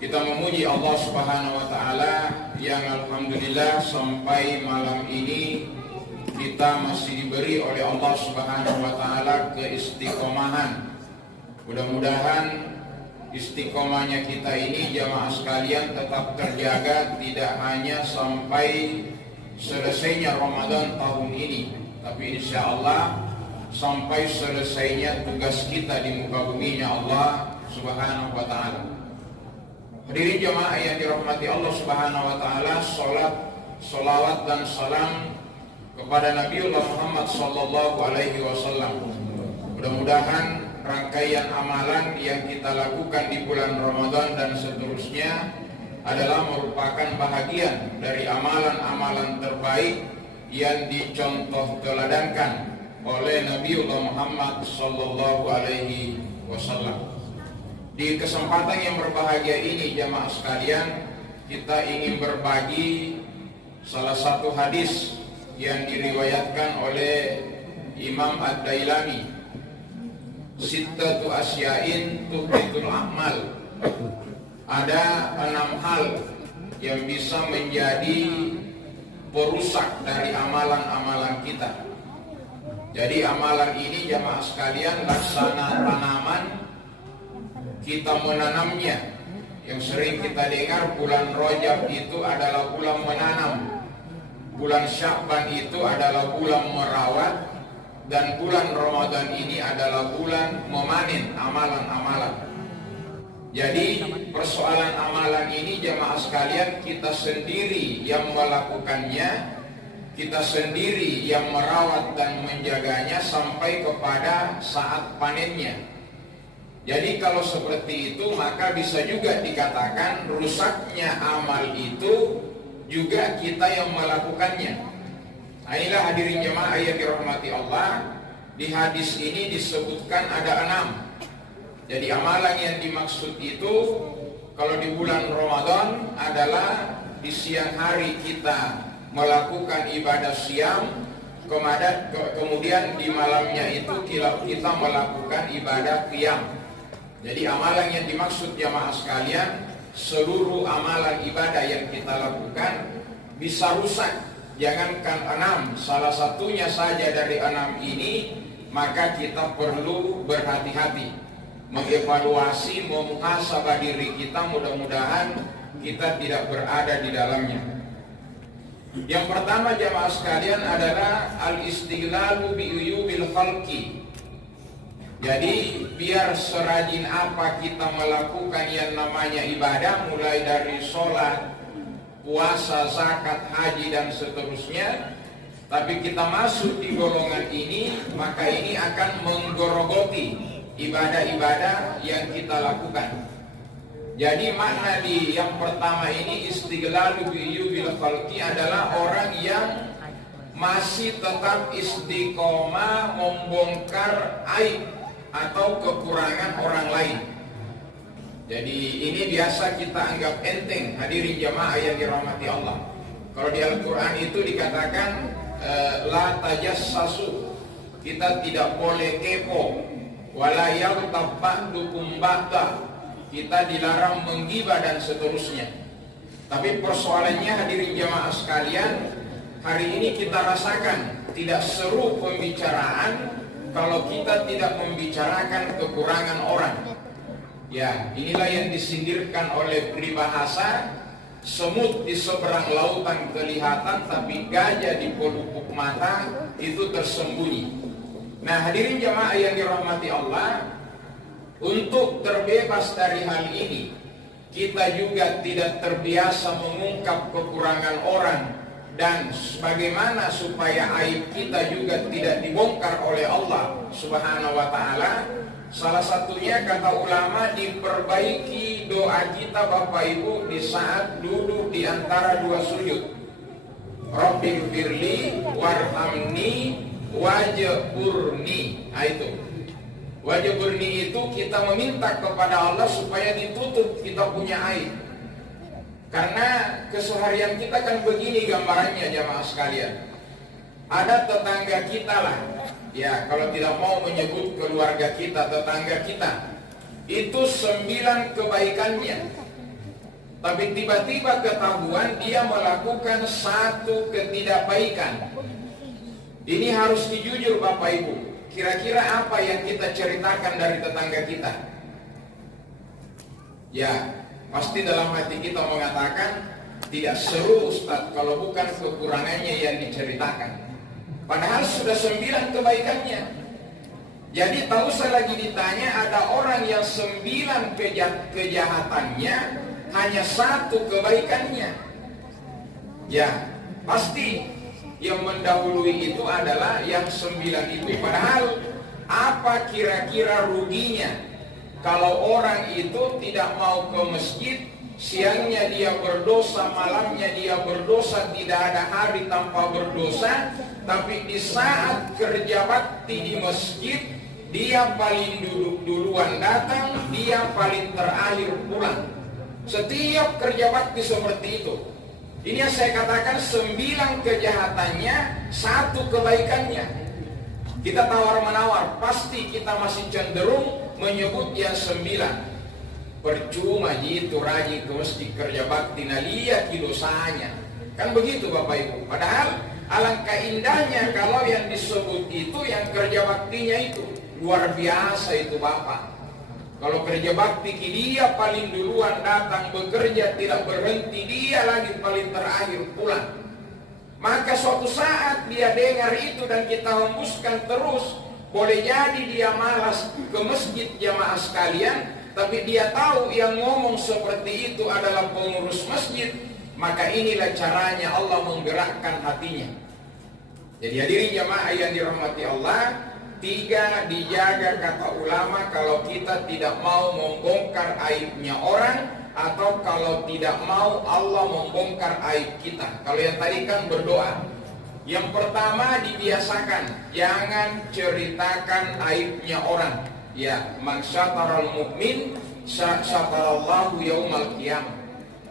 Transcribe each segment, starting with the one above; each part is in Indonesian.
Kita memuji Allah Subhanahu wa taala yang alhamdulillah sampai malam ini kita masih diberi oleh Allah Subhanahu wa taala keistiqomahan. Mudah-mudahan istiqomahnya kita ini jamaah sekalian tetap terjaga, tidak hanya sampai selesainya Ramadan tahun ini, tapi insya Allah sampai selesainya tugas kita di muka buminya Allah Subhanahu wa taala. Hadirin jamaah yang dirahmati Allah Subhanahu wa taala, salawat dan salam kepada Nabiullah Muhammad sallallahu alaihi wasallam. Mudah-mudahan rangkaian amalan yang kita lakukan di bulan Ramadan dan seterusnya adalah merupakan bahagian dari amalan-amalan terbaik yang dicontoh teladankan oleh Nabiullah Muhammad sallallahu alaihi wasallam. Di kesempatan yang berbahagia ini jamaah sekalian, kita ingin berbagi salah satu hadis yang diriwayatkan oleh Imam Ad-Dailami. Sittatu asya'in tuhbitul a'mal. Ada 6 hal yang bisa menjadi perusak dari amalan-amalan kita. Jadi amalan ini jamaah sekalian laksana tanaman, kita menanamnya. Yang sering kita dengar bulan Rajab itu adalah bulan menanam, bulan Sya'ban itu adalah bulan merawat, dan bulan Ramadan ini adalah bulan memanen amalan-amalan. Jadi persoalan amalan ini jamaah sekalian kita sendiri yang melakukannya, kita sendiri yang merawat dan menjaganya sampai kepada saat panennya. Jadi kalau seperti itu maka bisa juga dikatakan rusaknya amal itu juga kita yang melakukannya. Nah, inilah hadirin jemaah yang dirahmati Allah. Di hadis ini disebutkan ada 6. Jadi amalan yang dimaksud itu kalau di bulan Ramadan adalah di siang hari kita melakukan ibadah siam, kemudian di malamnya itu kita melakukan ibadah qiyam. Jadi amalan yang dimaksud jamaah sekalian, seluruh amalan ibadah yang kita lakukan bisa rusak. Jangankan 6, salah satunya saja dari 6 ini, maka kita perlu berhati-hati, mengevaluasi, memuhasabah diri kita, mudah-mudahan kita tidak berada di dalamnya. Yang pertama jamaah sekalian adalah al-istighlalu bi uyubil khalqi. Jadi biar serajin apa kita melakukan yang namanya ibadah, mulai dari sholat, puasa, zakat, haji dan seterusnya, tapi kita masuk di golongan ini, maka ini akan menggerogoti ibadah-ibadah yang kita lakukan. Jadi makna di yang pertama ini istighlalu bil khalqi adalah orang yang masih tetap istiqomah membongkar aib atau kekurangan orang lain. Jadi ini biasa kita anggap enteng, hadirin jamaah yang dirahmati Allah. Kalau di Al-Quran itu dikatakan la tajassasu, kita tidak boleh kepo, wala yaghtab ba'dukum ba'da, kita dilarang menggibah dan seterusnya. Tapi persoalannya hadirin jamaah sekalian, hari ini kita rasakan tidak seru pembicaraan kalau kita tidak membicarakan kekurangan orang. Ya, inilah yang disindirkan oleh peribahasa, semut di seberang lautan kelihatan, tapi gajah di pelupuk mata itu tersembunyi. Nah, hadirin jamaah yang dirahmati Allah, untuk terbebas dari hal ini, kita juga tidak terbiasa mengungkap kekurangan orang, dan bagaimana supaya aib kita juga tidak dibongkar oleh Allah Subhanahu wa taala. Salah satunya kata ulama, diperbaiki doa kita Bapak Ibu di saat duduk di antara dua sujud. Rabbighfirli warhamni wajburni. Nah itu. Wajburni itu kita meminta kepada Allah supaya ditutup kita punya aib. Karena keseharian kita kan begini gambarannya jamaah sekalian. Ada tetangga kita lah, ya kalau tidak mau menyebut keluarga kita, tetangga kita, itu 9 kebaikannya, Tapi tiba-tiba ketahuan dia melakukan satu ketidakbaikan. Ini harus dijujur Bapak Ibu. Kira-kira apa yang kita ceritakan dari tetangga kita? Ya, pasti dalam hati kita mengatakan, tidak seru Ustaz kalau bukan kekurangannya yang diceritakan. Padahal sudah 9 kebaikannya. Jadi tak usah lagi ditanya, ada orang yang 9 kejahatannya, hanya 1 kebaikannya. Ya, pasti yang mendahului itu adalah yang 9 itu. Padahal apa kira-kira ruginya kalau orang itu tidak mau ke masjid, siangnya dia berdosa, malamnya dia berdosa, tidak ada hari tanpa berdosa. Tapi di saat kerja bakti di masjid, dia paling duluan datang, dia paling terakhir pulang. Setiap kerja bakti seperti itu. Ini yang saya katakan 9 kejahatannya, 1 kebaikannya. Kita tawar-menawar, pasti kita masih cenderung menyebut yang 9. Percuma gitu rajin ke masjid kerja bakti, nah lihat dosanya. Kan begitu Bapak Ibu. Padahal alangkah indahnya kalau yang disebut itu yang kerja baktinya itu. Luar biasa itu Bapak. Kalau kerja bakti dia paling duluan datang bekerja, tidak berhenti, dia lagi paling terakhir pulang. Maka suatu saat dia dengar itu dan kita hembuskan terus, boleh jadi dia malas ke masjid jamaah sekalian, tapi dia tahu yang ngomong seperti itu adalah pengurus masjid, maka inilah caranya Allah menggerakkan hatinya. Jadi hadirin jamaah yang dirahmati Allah, 3, dijaga kata ulama kalau kita tidak mau membongkar aibnya orang, atau kalau tidak mau Allah membongkar aib kita. Kalau yang tadi kan berdoa. Yang pertama dibiasakan, jangan ceritakan aibnya orang. Ya, man syataral mu'min syatarallahu yaumal qiyamah.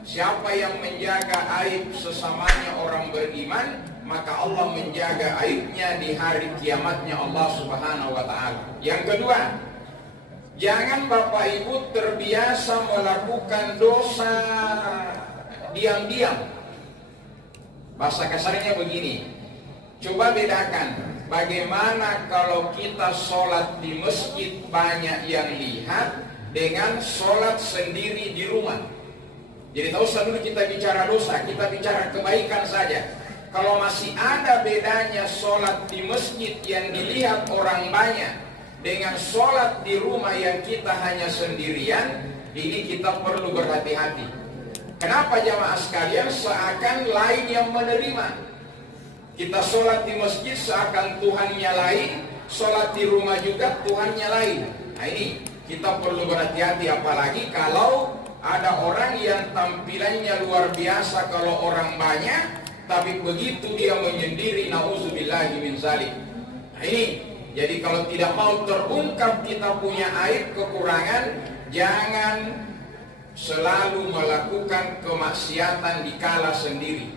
Siapa yang menjaga aib sesamanya orang beriman, maka Allah menjaga aibnya di hari kiamatnya Allah Subhanahu wa ta'ala. Yang kedua, jangan Bapak Ibu terbiasa melakukan dosa diam-diam. Bahasa kasarnya begini, coba bedakan bagaimana kalau kita sholat di masjid banyak yang lihat dengan sholat sendiri di rumah. Jadi tak usah dulu kita bicara dosa, kita bicara kebaikan saja. Kalau masih ada bedanya sholat di masjid yang dilihat orang banyak dengan sholat di rumah yang kita hanya sendirian, ini kita perlu berhati-hati. Kenapa jamaah sekalian? Seakan lain yang menerima. Kita sholat di masjid seakan Tuhannya lain, sholat di rumah juga Tuhannya lain. Nah ini kita perlu berhati-hati, apalagi kalau ada orang yang tampilannya luar biasa kalau orang banyak, tapi begitu dia menyendiri, na'udzubillahi min zalik. Nah ini, jadi kalau tidak mau terungkap kita punya aib, kekurangan, jangan selalu melakukan kemaksiatan dikala sendiri.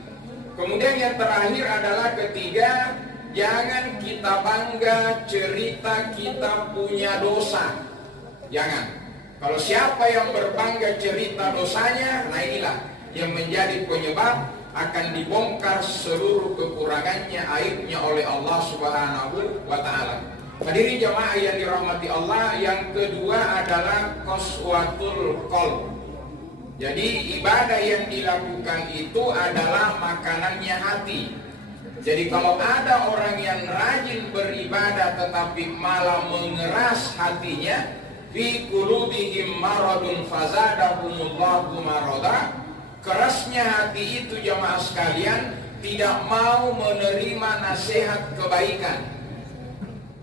Kemudian yang terakhir adalah ketiga, jangan kita bangga cerita kita punya dosa. Jangan. Kalau siapa yang berbangga cerita dosanya, nah inilah yang menjadi penyebab akan dibongkar seluruh kekurangannya, aibnya oleh Allah Subhanahu wa ta'ala. Hadirin jamaah yang dirahmati Allah, yang kedua adalah qaswatul qalb. Jadi ibadah yang dilakukan itu adalah makanannya hati. Jadi kalau ada orang yang rajin beribadah tetapi malah mengeras hatinya, fi qulubihim maradun fazadahumullahu marada, kerasnya hati itu jamaah sekalian tidak mau menerima nasihat kebaikan.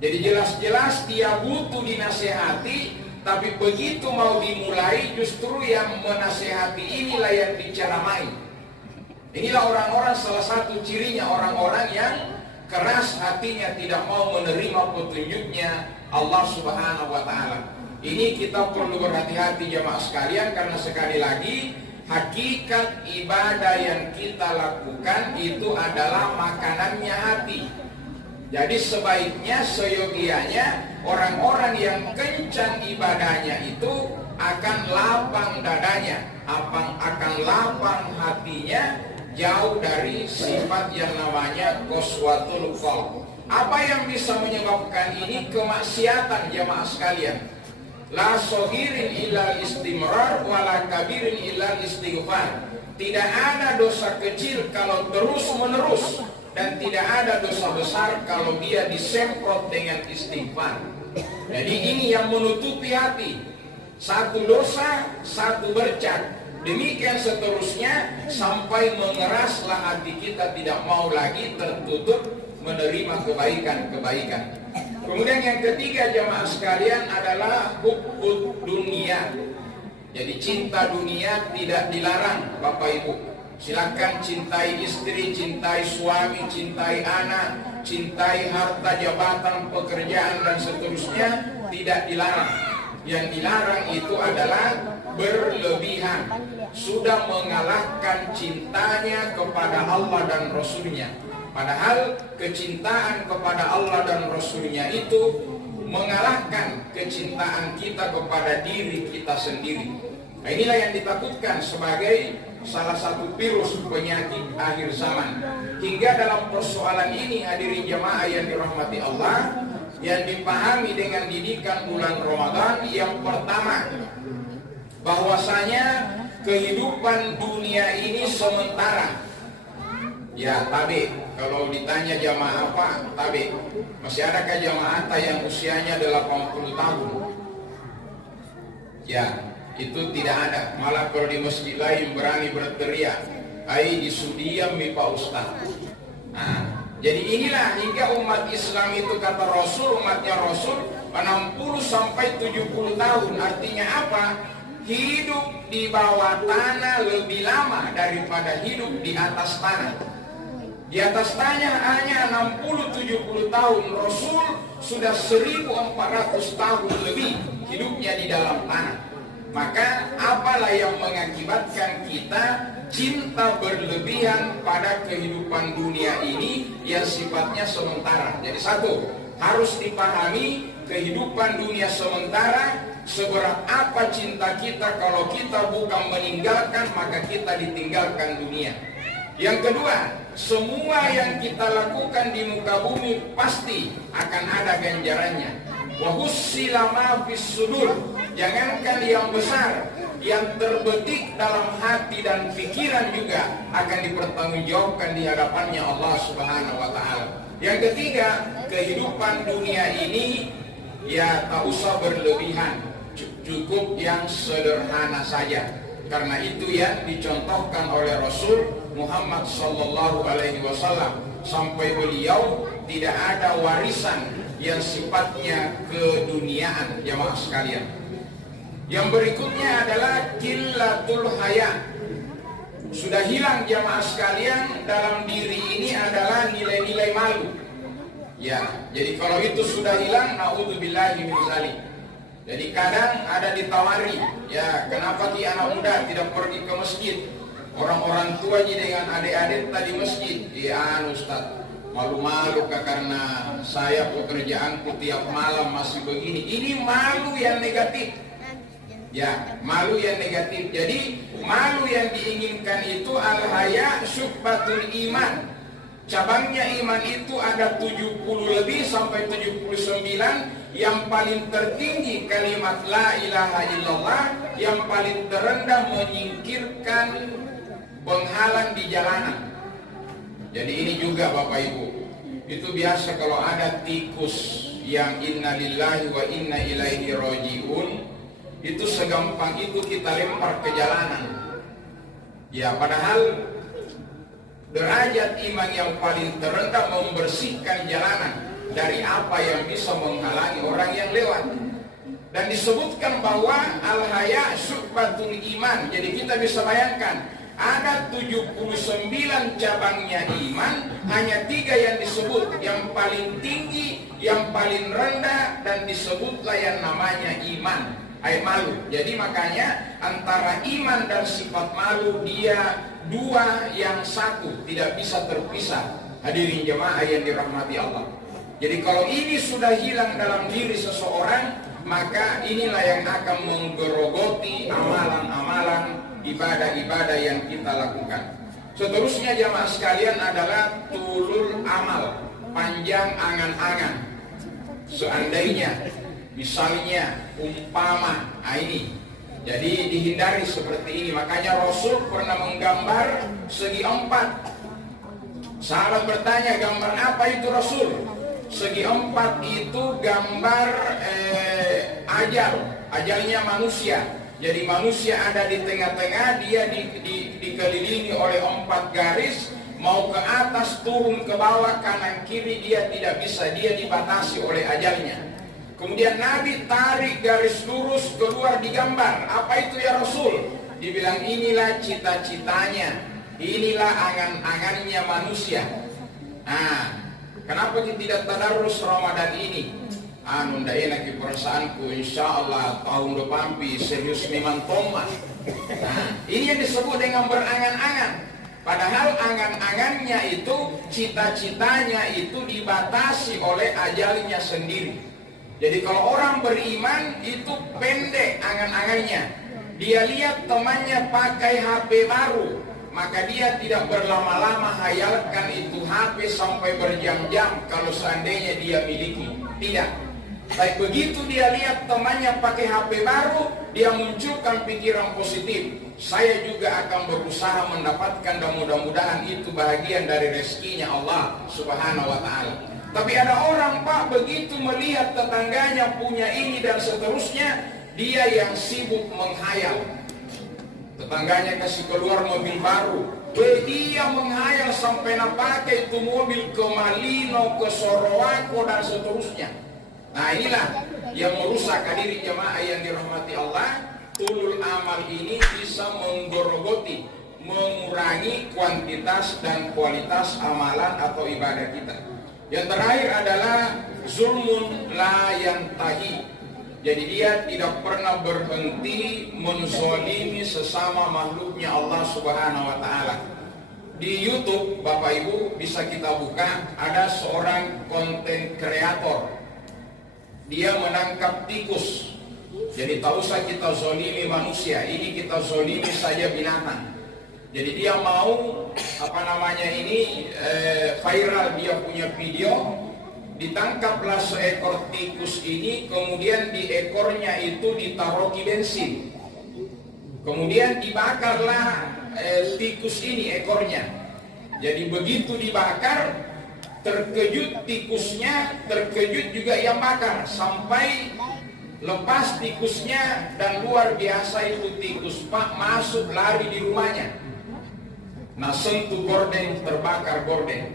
Jadi jelas-jelas dia butuh dinasehati, tapi begitu mau dimulai justru yang menasehati inilah yang diceramai. Inilah orang-orang, salah satu cirinya orang-orang yang keras hatinya, tidak mau menerima petunjuknya Allah Subhanahu wa ta'ala. Ini kita perlu berhati-hati jamaah sekalian, karena sekali lagi hakikat ibadah yang kita lakukan itu adalah makanannya hati. Jadi sebaiknya, seyogianya orang-orang yang kencang ibadahnya itu akan lapang dadanya, akan jauh dari sifat yang namanya qaswatul qalb. Apa yang bisa menyebabkan ini? Kemaksiatan jamaah sekalian. La sogirin ilal istimrar wala kabirin ilal istighfar. Tidak ada dosa kecil kalau terus menerus, dan tidak ada dosa besar kalau dia disemprot dengan istighfar. Jadi ini yang menutupi hati. Satu dosa, satu bercat. Demikian seterusnya sampai mengeraslah hati kita, tidak mau lagi tertutup menerima kebaikan-kebaikan. Kemudian yang ketiga jamaah sekalian adalah hubbud dunia. Jadi cinta dunia tidak dilarang Bapak Ibu. Silakan cintai istri, cintai suami, cintai anak, cintai harta, jabatan, pekerjaan dan seterusnya, tidak dilarang. Yang dilarang itu adalah berlebihan. Sudah mengalahkan cintanya kepada Allah dan Rasulnya. Padahal kecintaan kepada Allah dan Rasulnya itu mengalahkan kecintaan kita kepada diri kita sendiri. Nah, inilah yang ditakutkan sebagai salah satu virus penyakit akhir zaman. Hingga dalam persoalan ini hadirin jamaah yang dirahmati Allah, yang dipahami dengan didikan bulan Ramadan, yang pertama, bahwasanya kehidupan dunia ini sementara. Ya tabe, kalau ditanya jamaah apa, tabe. Masih adakah jamaah yang usianya 80 tahun? Ya, itu tidak ada. Malah kalau di masjid lain berani berteriak, "Ai disudiam mi Pak Ustaz." Nah, jadi inilah hingga umat Islam itu kata Rasul, umatnya Rasul 60 sampai 70 tahun. Artinya apa? Hidup di bawah tanah lebih lama daripada hidup di atas tanah. Di atas tanah hanya 60-70 tahun, Rasul sudah 1400 tahun lebih hidupnya di dalam tanah. Maka apalah yang mengakibatkan kita cinta berlebihan pada kehidupan dunia ini yang sifatnya sementara. Jadi satu, harus dipahami kehidupan dunia sementara. Seberat apa cinta kita kalau kita bukan meninggalkan, maka kita ditinggalkan dunia. Yang kedua, semua yang kita lakukan di muka bumi pasti akan ada ganjarannya. Wa hussila ma fis sudur. Jangankan yang besar, yang terbetik dalam hati dan pikiran juga akan dipertanggungjawabkan di hadapannya Allah Subhanahu wa taala. Yang ketiga, kehidupan dunia ini ya tak usah berlebihan, cukup yang sederhana saja. Karena itu yang dicontohkan oleh Rasul Muhammad sallallahu alaihi wasallam, sampai beliau tidak ada warisan yang sifatnya keduniaan jamaah sekalian. Yang berikutnya adalah qillatul haya. Sudah hilang jamaah sekalian dalam diri ini adalah nilai-nilai malu. Ya, jadi kalau itu sudah hilang, naudzubillahi min dzalik. Jadi kadang ada ditawari, ya kenapa ki anak muda tidak pergi ke masjid? Orang-orang tua dengan adik-adik tadi masjid. Ya Ustaz, malu-malu karena saya pekerjaanku tiap malam masih begini. Ini malu yang negatif. Ya, malu yang negatif. Jadi malu yang diinginkan itu al-haya syubbatul iman. Cabangnya iman itu ada 70 lebih sampai 79. Yang paling tertinggi kalimat la ilaha illallah, yang paling terendah menyingkirkan penghalang di jalanan. Jadi ini juga Bapak Ibu, itu biasa kalau ada tikus yang inna lillahi wa inna ilaihi rajiun, itu segampang itu kita lempar ke jalanan. Ya padahal derajat iman yang paling terendah membersihkan jalanan dari apa yang bisa menghalangi orang yang lewat. Dan disebutkan bahwa al-haya syubbatul iman. Jadi kita bisa bayangkan ada 79 cabangnya iman, hanya 3 yang disebut, yang paling tinggi, yang paling rendah, dan disebutlah yang namanya iman, malu. Jadi makanya antara iman dan sifat malu dia dua yang satu, tidak bisa terpisah. Hadirin jemaah yang dirahmati Allah. Jadi kalau ini sudah hilang dalam diri seseorang, maka inilah yang akan menggerogoti amalan-amalan ibadah-ibadah yang kita lakukan. Seterusnya jamaah sekalian adalah tulul amal, panjang angan-angan. Seandainya, misalnya, umpama, ini. Jadi dihindari seperti ini. Makanya Rasul pernah menggambar segi empat. Sahabat bertanya, gambar apa itu Rasul? Segi empat itu gambar ajalnya manusia. Jadi manusia ada di tengah-tengah, dia dikelilingi oleh 4 garis, mau ke atas, turun ke bawah, kanan kiri dia tidak bisa, dia dibatasi oleh ajalnya. Kemudian Nabi tarik garis lurus keluar digambar. Apa itu ya Rasul? Dibilang inilah cita-citanya, inilah angan-angannya manusia. Nah, kenapa kita tidak tadarus Ramadan ini? Ndak enak di perasaanku, insya Allah tahun depan serius memang tomat. Nah, ini yang disebut dengan berangan-angan. Padahal angan-angannya itu, cita-citanya itu dibatasi oleh ajalnya sendiri. Jadi kalau orang beriman itu pendek angan-angannya. Dia lihat temannya pakai HP baru, maka dia tidak berlama-lama hayalkan itu HP sampai berjam-jam kalau seandainya dia miliki. Tidak. Tapi begitu dia lihat temannya pakai HP baru, dia munculkan pikiran positif. Saya juga akan berusaha mendapatkan, dan mudah-mudahan itu bahagian dari rezekinya Allah Subhanahu wa Ta'ala. Tapi ada orang, Pak, begitu melihat tetangganya punya ini dan seterusnya, dia yang sibuk menghayal. Tetangganya kasih keluar mobil baru, dia menghayal sampai nak pakai itu mobil ke Malino, ke Sorowako dan seterusnya. Nah, inilah yang merusak. Hadirin jemaah yang dirahmati Allah. Tulul amal ini bisa menggorogoti, mengurangi kuantitas dan kualitas amalan atau ibadah kita. Yang terakhir adalah zulmun la yantahi. Jadi dia tidak pernah berhenti menzalimi sesama makhluknya Allah Subhanahu wa Ta'ala. Di YouTube, Bapak Ibu bisa kita buka, ada seorang konten kreator. Dia menangkap tikus. Jadi tak usah kita zolimi manusia, ini kita zolimi saja binatang. Jadi dia mau viral, dia punya video, ditangkaplah seekor tikus ini, kemudian di ekornya itu ditaruhi bensin, kemudian dibakarlah tikus ini ekornya. Jadi begitu dibakar, terkejut tikusnya, terkejut juga yang bakar, sampai lepas tikusnya. Dan luar biasa itu tikus, Pak, masuk lari di rumahnya. Nah, sentuh gorden, terbakar gorden.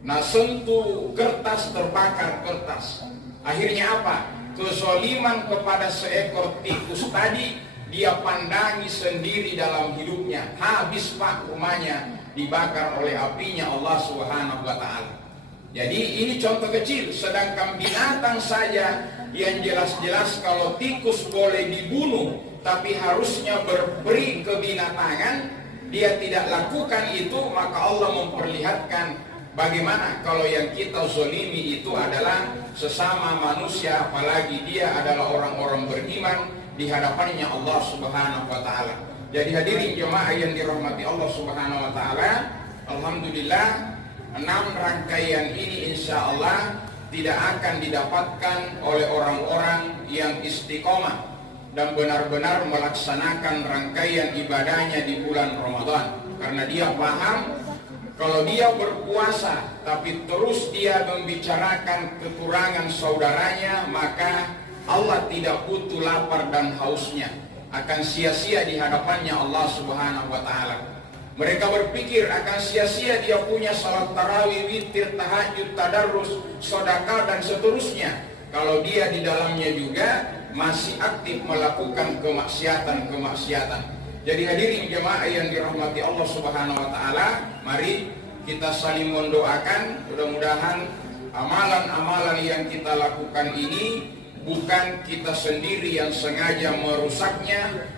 Nah, sentuh kertas, terbakar kertas. Akhirnya apa? Kezaliman kepada seekor tikus tadi dia pandangi sendiri dalam hidupnya. Habis, Pak, rumahnya dibakar oleh apinya Allah Subhanahu wa Ta'ala. Jadi ini contoh kecil. Sedangkan binatang saja yang jelas-jelas kalau tikus boleh dibunuh, tapi harusnya berberi kebinatangan, dia tidak lakukan itu, maka Allah memperlihatkan bagaimana kalau yang kita zolimi itu adalah sesama manusia, apalagi dia adalah orang-orang beriman di hadapannya Allah Subhanahu wa Ta'ala. Jadi hadirin jemaah yang dirahmati Allah Subhanahu wa Ta'ala, alhamdulillah 6 rangkaian ini insya Allah tidak akan didapatkan oleh orang-orang yang istiqomah dan benar-benar melaksanakan rangkaian ibadahnya di bulan Ramadan. Karena dia paham kalau dia berpuasa tapi terus dia membicarakan kekurangan saudaranya, maka Allah tidak butuh lapar dan hausnya, akan sia-sia di hadapannya Allah Subhanahu wa Ta'ala. Mereka berpikir akan sia-sia dia punya salat tarawih, witir, tahajud, tadarrus, sedekah dan seterusnya kalau dia di dalamnya juga masih aktif melakukan kemaksiatan. Jadi hadirin jemaah yang dirahmati Allah Subhanahu wa Ta'ala, mari kita saling mendoakan, mudah-mudahan amalan-amalan yang kita lakukan ini bukan kita sendiri yang sengaja merusaknya,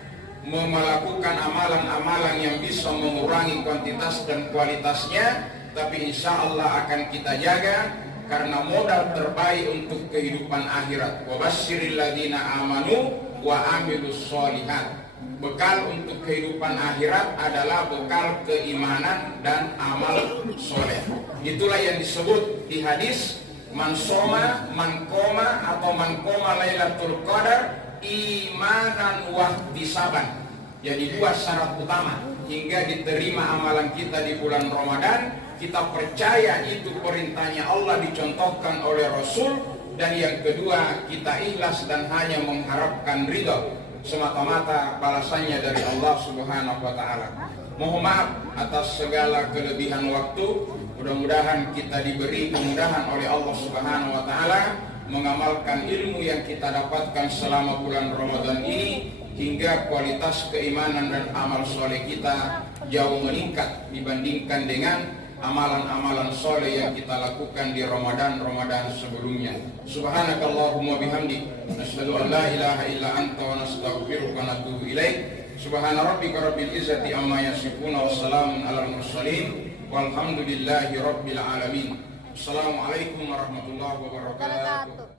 melakukan amalan-amalan yang bisa mengurangi kuantitas dan kualitasnya, tapi insya Allah akan kita jaga karena modal terbaik untuk kehidupan akhirat. Wa basyiril ladzina amanu wa amilus sholihat. bekal untuk kehidupan akhirat adalah bekal keimanan dan amal soleh. Itulah yang disebut di hadis man soma, man koma atau man koma Lailatul Qadar imanan wahtisaban. Jadi dua syarat utama hingga diterima amalan kita di bulan Ramadan. Kita percaya itu perintahnya Allah dicontohkan oleh Rasul. Dan yang kedua, kita ikhlas dan hanya mengharapkan ridha semata-mata balasannya dari Allah Subhanahu wa taala. Mohon maaf atas segala kelebihan waktu. Mudah-mudahan kita diberi kemudahan oleh Allah Subhanahu wa taala mengamalkan ilmu yang kita dapatkan selama bulan Ramadan ini hingga kualitas keimanan dan amal soleh kita jauh meningkat dibandingkan dengan amalan-amalan soleh yang kita lakukan di Ramadan sebelumnya. Subhanakallahumma bihamdik, nasyhadu an la ilaha illa anta wa nastaghfiruka wa natubu ilaik. Subhana rabbika rabbil izzati amma yasifun wa salamun alal mursalin walhamdulillahi rabbil alamin. Assalamualaikum warahmatullahi wabarakatuh.